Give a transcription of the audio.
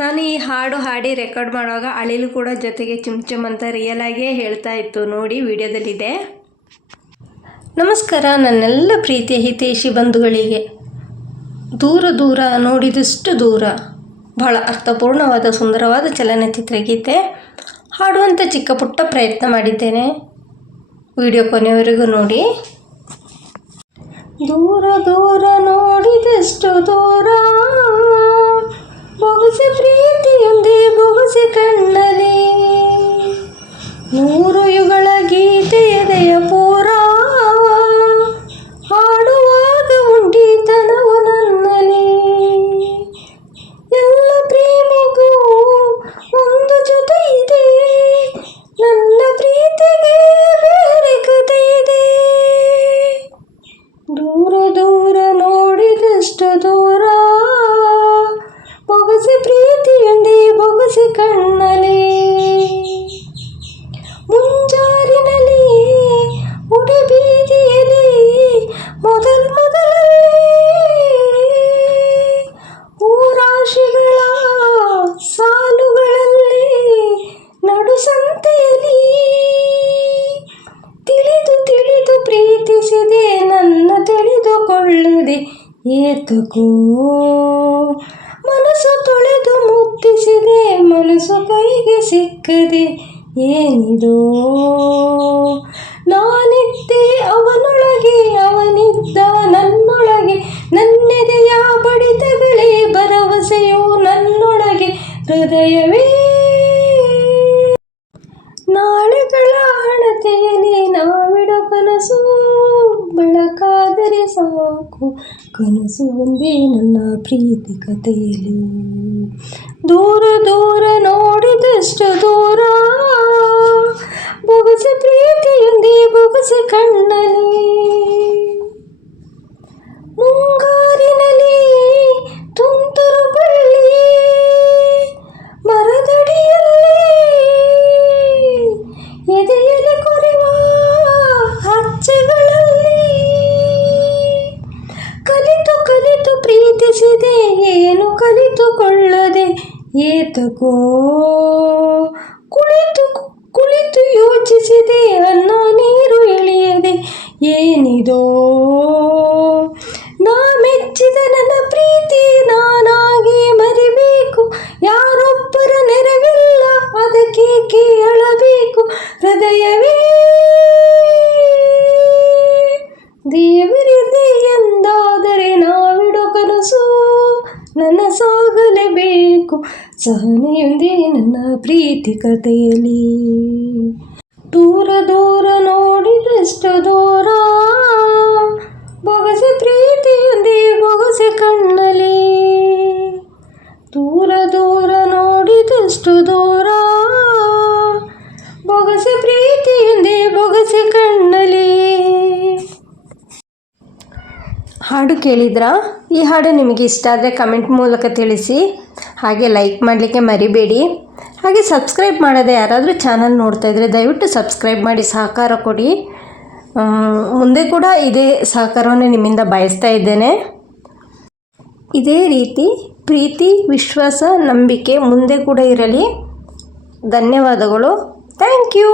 ನಾನು ಈ ಹಾಡು ಹಾಡಿ ರೆಕಾರ್ಡ್ ಮಾಡುವಾಗ ಅಳಿಲು ಕೂಡ ಜೊತೆಗೆ ಚುಮ್ ಅಂತ ರಿಯಲ್ ಆಗಿಯೇ ಹೇಳ್ತಾ ಇತ್ತು. ನೋಡಿ ವಿಡಿಯೋದಲ್ಲಿದೆ. ನಮಸ್ಕಾರ ನನ್ನೆಲ್ಲ ಪ್ರೀತಿಯ ಹಿತೈಷಿ ಬಂಧುಗಳಿಗೆ. ದೂರ ದೂರ ನೋಡಿದಷ್ಟು ದೂರ, ಬಹಳ ಅರ್ಥಪೂರ್ಣವಾದ ಸುಂದರವಾದ ಚಲನಚಿತ್ರ ಗೀತೆ ಹಾಡುವಂಥ ಚಿಕ್ಕ ಪುಟ್ಟ ಪ್ರಯತ್ನ ಮಾಡಿದ್ದೇನೆ. ವಿಡಿಯೋ ಕೊನೆಯವರೆಗೂ ನೋಡಿ. ದೂರ ದೂರ ನೋಡಿದಷ್ಟು ದೂರ, ಬೊಗಸೆ ಪ್ರೀತಿಯೊಂದೇ ಬೊಗಸೆ ಕಣ್ಣಲ್ಲಿ, ನೂರು ಯುಗಳ ಗೀತೆ ಎದೆಯ ಪೂರ, ಹಾಡುವಾಗ ಉಂಟಿತನವು ನನ್ನಲ್ಲಿ. ಎಲ್ಲ ಪ್ರೇಮಿಗೂ ಒಂದು ಜೊತೆ ಇದೆ, ನನ್ನ ಪ್ರೀತಿಗೆ ಬೇರೆ ಕಥೆ ಇದೆ. ದೂರ ದೂರ ನೋಡಿದಷ್ಟು ದೂರ, ಬೊಗಸೆ ಪ್ರೀತಿಯೊಂದೇ ಬೊಗಸೆ ಕಣ್ಣಲ್ಲಿ, ಮುಂಜಾರಿನಲ್ಲಿ ಉಡಿ ಬೀದಿಯಲ್ಲಿ ಮೊದಲಲ್ಲಿ ಹೂರಾಶಿಗಳ ಸಾಲುಗಳಲ್ಲಿ ನಡು ಸಂತೆಯಲ್ಲಿ, ತಿಳಿದು ತಿಳಿದು ಪ್ರೀತಿಸಿದೆ ನನ್ನ ತಿಳಿದುಕೊಳ್ಳದೆ ಏತಕೋ, ಮನಸ್ಸು ತೊಳೆದು ಮುಕ್ತಿಸಿದೆ ಮನಸ್ಸು ಕೈಗೆ ಸಿಕ್ಕದೆ ಏನಿದೋ. ನಾನಿದ್ದೆ ಅವನೊಳಗೆ ಅವನಿದ್ದ ನನ್ನೊಳಗೆ, ನನ್ನೆದೆಯ ಬಡಿತಗಳೇ ಭರವಸೆಯೋ ನನ್ನೊಳಗೆ ಹೃದಯವೇ. ನಾಳೆಗಳ ಹಣತೆಯಲ್ಲಿ ನಾವಿಡೋ ಕನಸು ಬೆಳಕಾದರೆ ಸಾಕು, ಕನಸು ಒಂದೇ ನನ್ನ ಪ್ರೀತಿ ಕಥೆಯಲ್ಲಿ. ದೂರ ದೂರ ನೋಡಿದಷ್ಟು ದೂರ, ಬೊಗಸೆ ಪ್ರೀತಿಯೊಂದೇ ಬೊಗಸೆ ಕಣ್ಣಲ್ಲಿ, ಮುಂಗಾರಿನಲ್ಲಿ ತುಂತುರು ಬಳ್ಳಿ ಮರದಡಿಯಲ್ಲಿ, ಎದೆಯಲ್ಲಿ ಕೊರೆವ ಹಚ್ಚೆಗಳಲ್ಲಿ, ಕಲಿತು ಕಲಿತು ಪ್ರೀತಿಸಿದೆ ಏನು ಕಲಿತುಕೊಳ್ಳದೆ ಏತಕೋ, ಕುಳಿತು ಕುಳಿತು ಯೋಚಿಸಿದೆ ಅನ್ನ ನೀರು ಇಳಿಯದೆ ಏನಿದೋ. ನಾ ಮೆಚ್ಚಿದ ನನ್ನ ಪ್ರೀತಿ ನಾನಾಗಿ ಮರಿಬೇಕು, ಯಾರೊಬ್ಬರ ನೆರವಿಲ್ಲ ಅದಕ್ಕೇಕೆ ಅಳಬೇಕು ಹೃದಯವೇ. ದೇವರಿದೆ ಎಂದಾದರೆ ನಾವಿಡೋ ಕನಸು ನನಸಾಗಲೇಬೇಕು, ಸಹನೆಯೊಂದೇ ನನ್ನ ಪ್ರೀತಿ ಕಥೆಯಲ್ಲಿ. ದೂರ ದೂರ ನೋಡಿದಷ್ಟು ದೂರ, ಬೊಗಸೆ ಪ್ರೀತಿಯೊಂದೇ ಬೊಗಸೆ ಕಣ್ಣಲ್ಲಿ, ದೂರ ದೂರ ನೋಡಿದಷ್ಟು ದೂರ, ಬೊಗಸೆ ಪ್ರೀತಿಯೊಂದೇ ಬೊಗಸೆ ಕಣ್ಣಲ್ಲಿ. ಹಾಡು ಕೇಳಿದ್ರಾ? ಈ ಹಾಡು ನಿಮಗೆ ಇಷ್ಟ ಆದರೆ ಕಮೆಂಟ್ ಮೂಲಕ ತಿಳಿಸಿ. ಹಾಗೆ ಲೈಕ್ ಮಾಡಲಿಕ್ಕೆ ಮರಿಬೇಡಿ. ಹಾಗೆ ಸಬ್ಸ್ಕ್ರೈಬ್ ಮಾಡದೆ ಯಾರಾದರೂ ಚಾನಲ್ ನೋಡ್ತಾ ಇದ್ದರೆ ದಯವಿಟ್ಟು ಸಬ್ಸ್ಕ್ರೈಬ್ ಮಾಡಿ ಸಹಕಾರ ಕೊಡಿ. ಮುಂದೆ ಕೂಡ ಇದೇ ಸಹಕಾರವನ್ನು ನಿಮ್ಮಿಂದ ಬಯಸ್ತಾ ಇದ್ದೇನೆ. ಇದೇ ರೀತಿ ಪ್ರೀತಿ, ವಿಶ್ವಾಸ, ನಂಬಿಕೆ ಮುಂದೆ ಕೂಡ ಇರಲಿ. ಧನ್ಯವಾದಗಳು. Thank you.